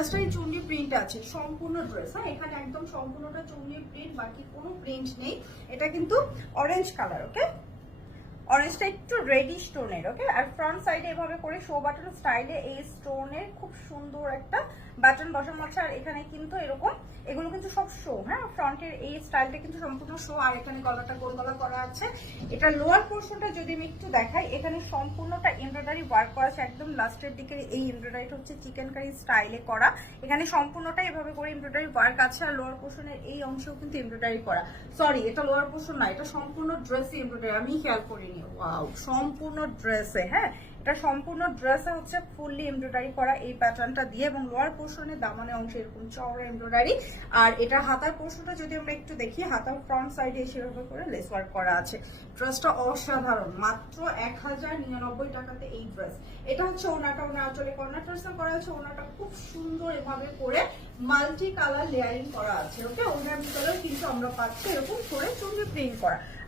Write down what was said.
ড্রেসটাই Chundi print আছে, সম্পূর্ণ dress. হ্যাঁ, এখানে একদম সম্পূর্ণটা চুন্ডি প্রিন্ট, বাকি কোনো প্রিন্ট নেই। এটা কিন্তু অরেঞ্জ কালার, ওকে? অরেঞ্জটা একটু রেডিশ টোনের, ওকে? আর ফ্রন্ট সাইডে এভাবে করে শো বাটন স্টাইলে এই স্টোনের খুব সুন্দর একটা বাটন বসানো আছে। আর এখানে কিন্তু এরকম, এগুলো কিন্তু সব শো। হ্যাঁ, ফ্রন্টের এই স্টাইলটা কিন্তু সম্পূর্ণ শো। আর এখানে গলাটা গোল গলা করা আছে। এটা লোয়ার পোর্শনটা যদি আমি একটু দেখাই, এখানে সম্পূর্ণটা এমব্রয়ডারি ওয়ার্ক করা আছে। একদম লাস্টের দিকে এই এমব্রয়ডারিটা হচ্ছে চিকেন কারি স্টাইলে করা। এখানে সম্পূর্ণটা এভাবে করে এমব্রয়ডারি ওয়ার্ক আছে। আর লোয়ার পোর্শনের এই অংশেও কিন্তু এমব্রয়ডারি করা। সরি, এটা লোয়ার পোর্শন না, এটা সম্পূর্ণ ড্রেসে এমব্রয়ডারি, আমি খেয়াল করিনি। ওয়াও, সম্পূর্ণ ড্রেসে। হ্যাঁ, এটা সম্পূর্ণ ড্রেসে হচ্ছে ফুললি এমব্রয়ডারি করা এই প্যাটার্নটা দিয়ে, এবং লোয়ার পোর্শনে দামানের অংশে এরকম চওড়া এমব্রয়ডারি। আর এটা হাতার পোর্শনটা যদি আমরা একটু দেখি, হাতার ফ্রন্ট সাইডে সেভাবে করে লেস ওয়ার্ক করা আছে। ড্রেসটা অসাধারণ, মাত্র 1099 টাকাতে এই ড্রেস। এটা হচ্ছে ওনাটা, ওনা আঁচলে কর্নার টার্সেল করা আছে। ওনাটা খুব সুন্দর এভাবে করে মাল্টি কালার লেয়ারিং করা আছে, ওকে? ওনার ভিতরেও কিন্তু আমরা পাচ্ছি এরকম করে চুন্ডি প্রিন্ট করা।